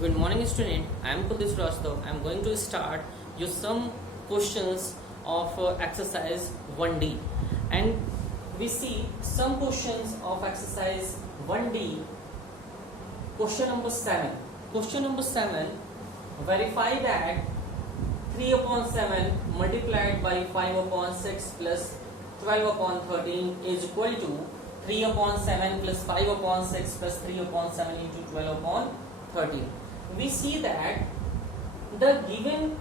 Good morning, student. I am Kuldeep Srivastava. I am going to start you some questions of exercise 1D, and we see some questions of exercise 1D. Question number 7. Question number 7. Verify that 3 upon 7 multiplied by 5 upon 6 plus 12 upon 13 is equal to 3 upon 7 plus 5 upon 6 plus 3 upon 7 into 12 upon 13. We see that the given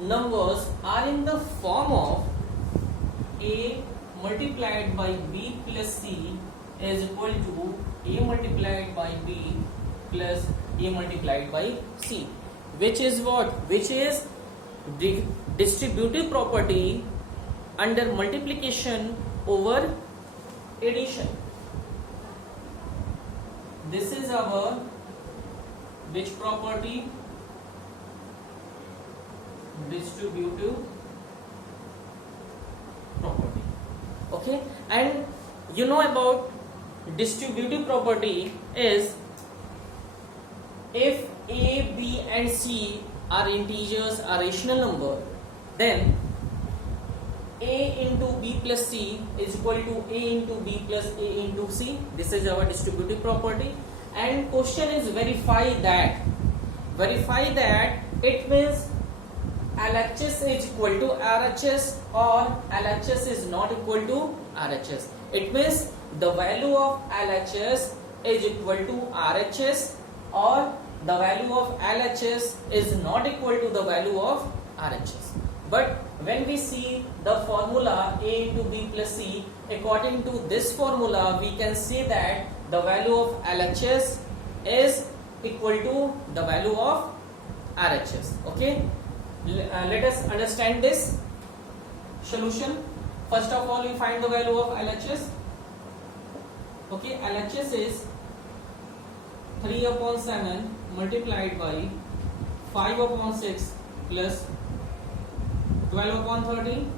numbers are in the form of a multiplied by b plus c is equal to a multiplied by b plus a multiplied by c, which is what? Which is the distributive property under multiplication over addition. This is our which property? Distributive property. Okay, and you know about distributive property is if a, b and c are integers, are rational number, then a into b plus c is equal to a into b plus a into c. This is our distributive property, and question is verify that it means LHS is equal to RHS or LHS is not equal to RHS. It means the value of LHS is equal to RHS or the value of LHS is not equal to the value of RHS. But when we see the formula a into b plus c, according to this formula we can say that the value of LHS is equal to the value of RHS. Okay, let us understand this solution. First of all, we find the value of LHS. Okay, LHS is 3 upon 7 multiplied by 5 upon 6 plus 12 upon 13.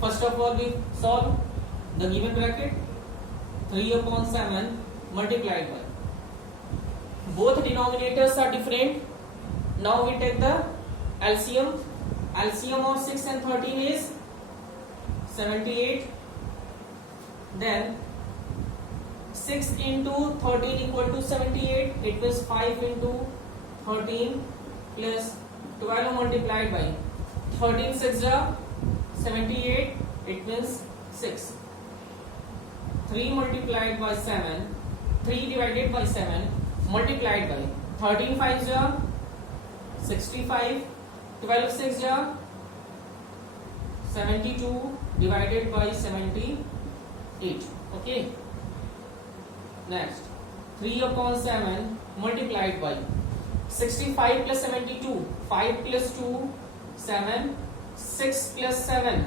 First of all, we solve the given bracket. 3 upon 7 multiplied by, both denominators are different. Now we take the LCM. LCM of 6 and 13 is 78. Then 6 into 13 equal to 78. It was 5 into 13 plus 12 multiplied by 13 6 are 78. It means 6. 3 multiplied by 7. 3 divided by 7 multiplied by 13 5 are 65. 12 6 are 72 divided by 78. Okay. Next, 3 upon 7 multiplied by 65 plus 72. 5 plus 2 7. 6 plus 7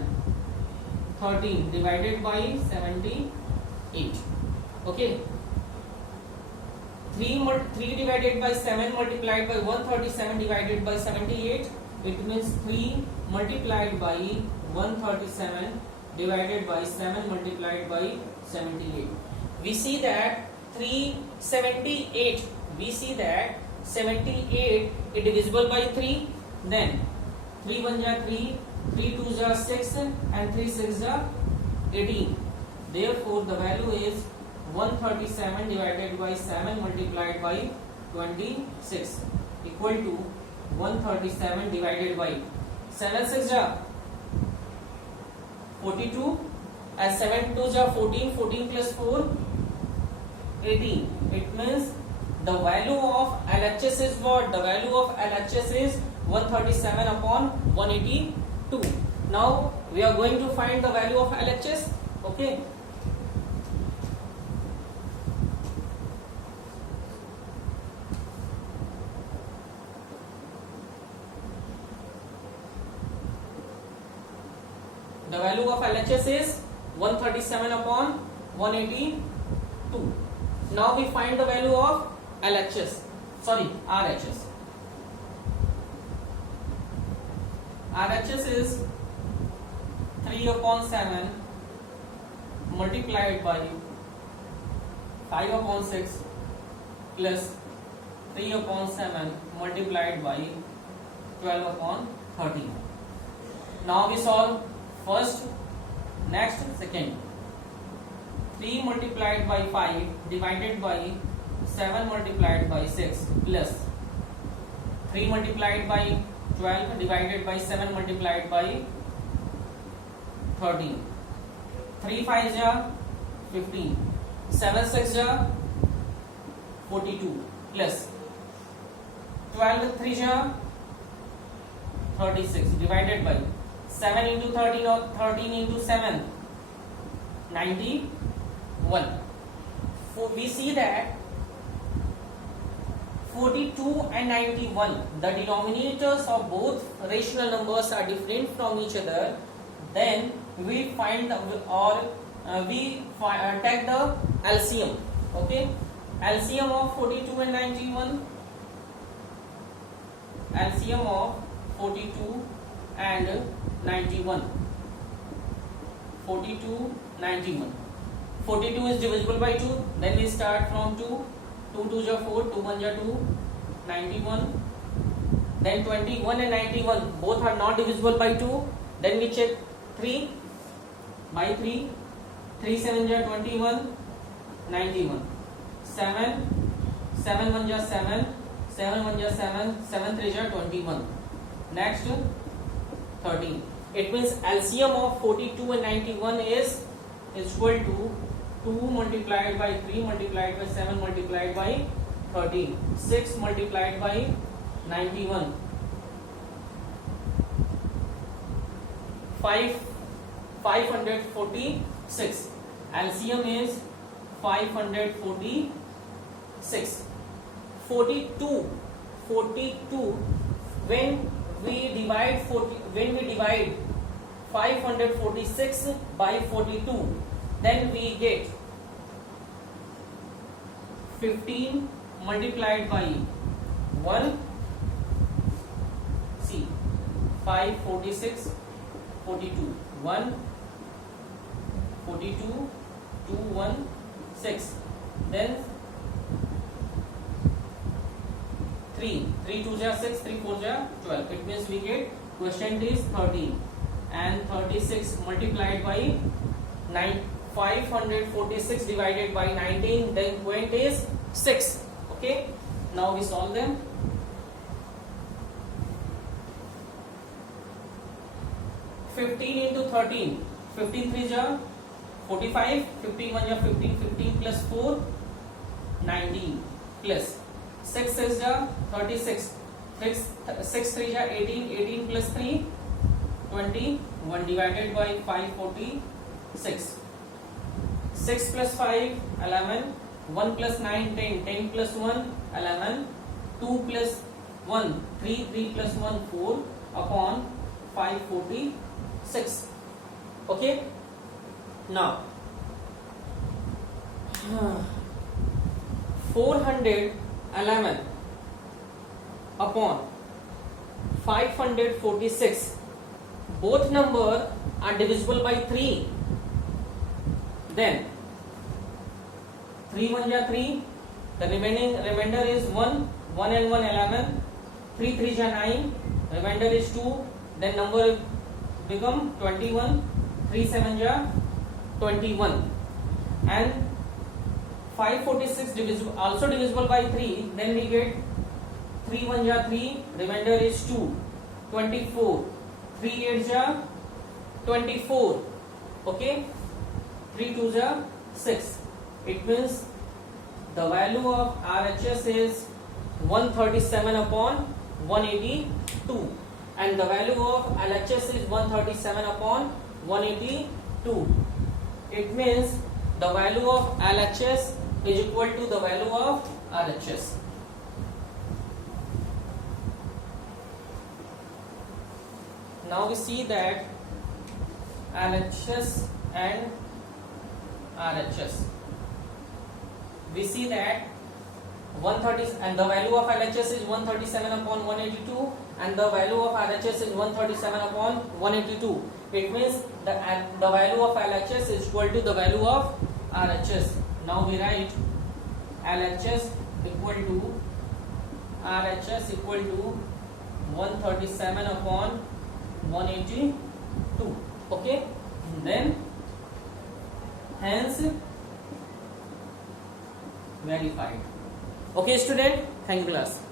13 divided by 78. Okay. 3 divided by 7 multiplied by 137 divided by 78. It means 3 multiplied by 137 divided by 7 multiplied by 78. We see that 378. We see that 78 is divisible by 3. Then 3 1 ja 3, 3 2 ja 6, and 3 6 ja 18. Therefore, the value is 137 divided by 7 multiplied by 26 equal to 137 divided by 7 6 ja 42, as 7 2 ja 14, 14 plus 4 18. It means the value of LHS is what? The value of LHS is 137 upon 182. Now we are going to find the value of LHS. Okay. The value of LHS is 137 upon 182. Now we find the value of LHS. Sorry, RHS. RHS is 3 upon 7 multiplied by 5 upon 6 plus 3 upon 7 multiplied by 12 upon 13. Now we solve first, next, second. 3 multiplied by 5 divided by 7 multiplied by 6 plus 3 multiplied by 12 divided by 7 multiplied by 13. 3 5 ja 15, 7 6 ja 42 plus 12 3 ja 36 divided by 7 into 13 or 13 into 7 91. We see that 42 and 91, the denominators of both rational numbers are different from each other. Then we find take the LCM. Okay, LCM of 42 and 91. LCM of 42 and 91. 42, 91. 42 is divisible by 2. Then we start from 2. 2 2 ja 4, 2 1 ja 2, 91. Then 21 and 91 both are not divisible by 2. Then we check 3 by 3. 3 7 ja 21, 91. 7 7 1 ja 7, 7 1 ja 7, 7 3 ja 21. Next 13. It means LCM of 42 and 91 is equal to 2 multiplied by 3 multiplied by 7 multiplied by 13. 6 multiplied by 91. 546. LCM is 546. 42. When we divide 546 by 42, then we get 15 multiplied by 1. See, 546 42 1 42 2 1 6. Then 3 2 ja 6, 3 4 ja 12. It means we get quotient is 13 and 36 multiplied by 9. 546 divided by 19, then quotient is 6. Okay, now we solve them. 15 into 13, 15 3 ja 45, 15 1 ja 15, 15 plus 4 19 plus 6 6 ja 36, 6 3 ja 18, 18 plus 3 21 divided by 546. 6 plus 5 11, 1 plus 9 10, 10 plus 1 11, 2 plus 1 3, 3 plus 1 4 upon 546. Okay, now 411 upon 546, both number are divisible by 3. Then 3 1 ja 3, the remainder is 1 and 1 11, 3 3 ja 9, remainder is 2, then number become 21, 3 7 ja 21, and 546 also divisible by 3. Then we get 3 1 ja 3, remainder is 2, 24, 3 8 ja 24. Okay, 3 2 ja 6. It means the value of RHS is 137 upon 182, and the value of LHS is 137 upon 182. It means the value of LHS is equal to the value of RHS. Now we see that LHS and RHS. We see that 130 and the value of LHS is 137 upon 182 and the value of RHS is 137 upon 182. It means the value of LHS is equal to the value of RHS. Now we write LHS equal to RHS equal to 137 upon 182. Okay, then hence verified. Okay student, thank you class.